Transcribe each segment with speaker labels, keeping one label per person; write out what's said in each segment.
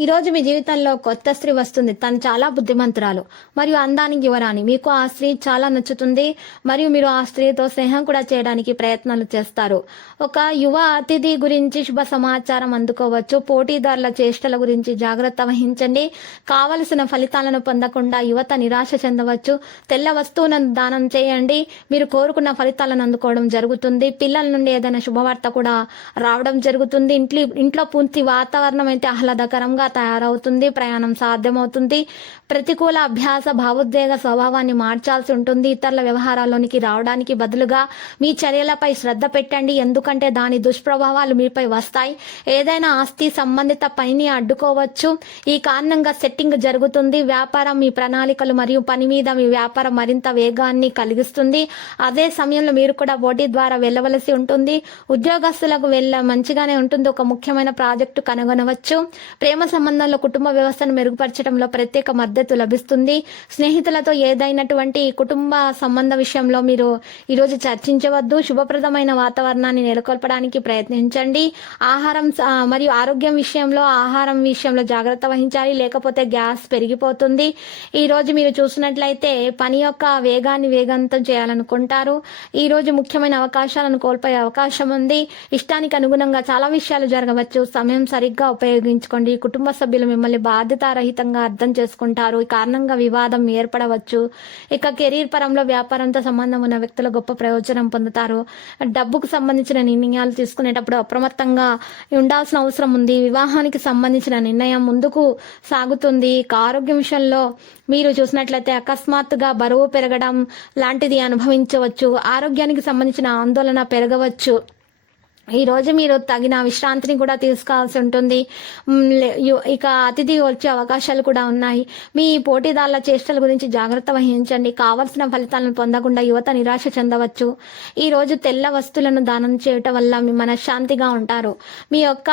Speaker 1: ఈ రోజు మీ జీవితంలో కొత్త స్త్రీ వస్తుంది. తను చాలా బుద్ధిమంతురాలు. మరియు అందానికి యువరాని మీకు ఆ స్త్రీ చాలా నచ్చుతుంది. మరియు మీరు ఆ స్త్రీతో స్నేహం కూడా చేయడానికి ప్రయత్నాలు చేస్తారు. ఒక యువ అతిథి గురించి శుభ సమాచారం అందుకోవచ్చు. పోటీదారుల చేష్టల గురించి జాగ్రత్త వహించండి. కావలసిన ఫలితాలను పొందకుండా యువత నిరాశ చెందవచ్చు. తెల్ల వస్తువులను దానం చేయండి. మీరు కోరుకున్న ఫలితాలను అందుకోవడం జరుగుతుంది. పిల్లల నుండి ఏదైనా శుభవార్త కూడా రావడం జరుగుతుంది. ఇంట్లో ఇంట్లో పూర్తి వాతావరణం అయితే ఆహ్లాదకరంగా తయారవుతుంది ప్రయాణం సాధ్యమవుతుంది. ప్రతికూల అభ్యాస భావోద్వేగ స్వభావాన్ని మార్చాల్సి ఉంటుంది. ఇతరుల వ్యవహారాల్లోనికి రావడానికి బదులుగా మీ చర్యలపై శ్రద్ధ పెట్టండి. ఎందుకంటే దాని దుష్ప్రభావాలు మీపై వస్తాయి. ఏదైనా ఆస్తి సంబంధిత పనిని అడ్డుకోవచ్చు. ఈ కారణంగా సెట్టింగ్ జరుగుతుంది. వ్యాపారం మీ ప్రణాళికలు మరియు పని మీద మీ వ్యాపారం మరింత వేగాన్ని కలిగిస్తుంది. అదే సమయంలో మీరు కూడా పోటీ ద్వారా వెళ్ళవలసి ఉంటుంది. ఉద్యోగస్తులకు వెళ్ళ మంచిగానే ఉంటుంది. ఒక ముఖ్యమైన ప్రాజెక్టు కనుగొనవచ్చు. ప్రేమ సంబంధంలో కుటుంబ వ్యవస్థను మెరుగుపరచడంలో ప్రత్యేక మద్దతు లభిస్తుంది. స్నేహితులతో ఏదైనటువంటి కుటుంబ సంబంధ విషయంలో మీరు ఈరోజు చర్చించవద్దు. శుభప్రదమైన వాతావరణాన్ని నెలకొల్పడానికి ప్రయత్నించండి. ఆహారం మరియు ఆరోగ్యం విషయంలో ఆహారం విషయంలో జాగ్రత్త వహించాలి. లేకపోతే గ్యాస్ పెరిగిపోతుంది. ఈ రోజు మీరు చూసినట్లయితే పని యొక్క వేగాన్ని వేగంతం చేయాలనుకుంటారు. ఈ రోజు ముఖ్యమైన అవకాశాలను కోల్పోయే అవకాశం ఉంది. ఇష్టానికి అనుగుణంగా చాలా విషయాలు జరగవచ్చు. సమయం సరిగ్గా ఉపయోగించుకోండి. కుటుంబ కుటుంబ సభ్యులు మిమ్మల్ని బాధ్యతారహితంగా అర్థం చేసుకుంటారు. ఈ కారణంగా వివాదం ఏర్పడవచ్చు. ఇక కెరీర్ పరంలో వ్యాపారంతో సంబంధం ఉన్న వ్యక్తులు గొప్ప ప్రయోజనం పొందుతారు. డబ్బుకు సంబంధించిన నిర్ణయాలు తీసుకునేటప్పుడు అప్రమత్తంగా ఉండాల్సిన అవసరం ఉంది. వివాహానికి సంబంధించిన నిర్ణయం ముందుకు సాగుతుంది. ఇక ఆరోగ్యం విషయంలో మీరు చూసినట్లయితే అకస్మాత్తుగా బరువు పెరగడం లాంటిది అనుభవించవచ్చు. ఆరోగ్యానికి సంబంధించిన ఆందోళన పెరగవచ్చు. ఈ రోజు మీరు తగిన విశ్రాంతిని కూడా తీసుకోవాల్సి ఉంటుంది. ఇక అతిథి వచ్చే అవకాశాలు కూడా ఉన్నాయి. మీ పోటీదారుల చేష్టల గురించి జాగ్రత్త వహించండి. కావలసిన ఫలితాలను పొందకుండా యువత నిరాశ చెందవచ్చు. ఈరోజు తెల్ల వస్తువులను దానం చేయటం వల్ల మీ మనశ్శాంతిగా ఉంటారు. మీ యొక్క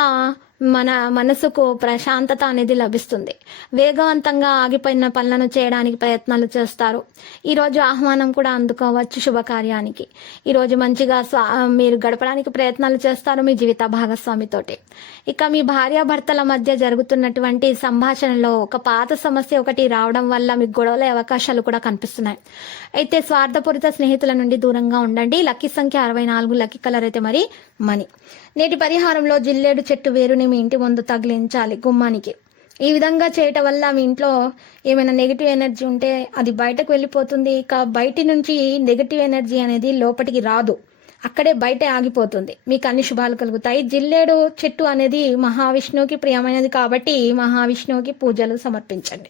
Speaker 1: మన మనసుకు ప్రశాంతత అనేది లభిస్తుంది. వేగవంతంగా ఆగిపోయిన పనులను చేయడానికి ప్రయత్నాలు చేస్తారు. ఈరోజు ఆహ్వానం కూడా అందుకోవచ్చు శుభకార్యానికి. ఈరోజు మంచిగా స్వా మీరు గడపడానికి ప్రయత్నాలు చేస్తారు మీ జీవిత భాగస్వామితోటి ఇక మీ భార్యాభర్తల మధ్య జరుగుతున్నటువంటి సంభాషణలో ఒక పాత సమస్య ఒకటి రావడం వల్ల మీకు గొడవలే అవకాశాలు కూడా కనిపిస్తున్నాయి. అయితే స్వార్థపూరిత స్నేహితుల నుండి దూరంగా ఉండండి. లక్కీ సంఖ్య అరవై నాలుగు లక్కీ కలర్ అయితే మరి మనీ. నేటి పరిహారంలో జిల్లేడు చెట్టు వేరుని మీ ఇంటి ముందు తగిలించాలి గుమ్మానికి. ఈ విధంగా చేయటం వల్ల మీ ఇంట్లో ఏమైనా నెగిటివ్ ఎనర్జీ ఉంటే అది బయటకు వెళ్ళిపోతుంది. ఇక బయటి నుంచి నెగిటివ్ ఎనర్జీ అనేది లోపలికి రాదు. అక్కడే బయటే ఆగిపోతుంది. మీకు అన్ని శుభాలు కలుగుతాయి. జిల్లేడు చెట్టు అనేది మహావిష్ణువుకి ప్రియమైనది కాబట్టి మహావిష్ణువుకి పూజలు సమర్పించండి.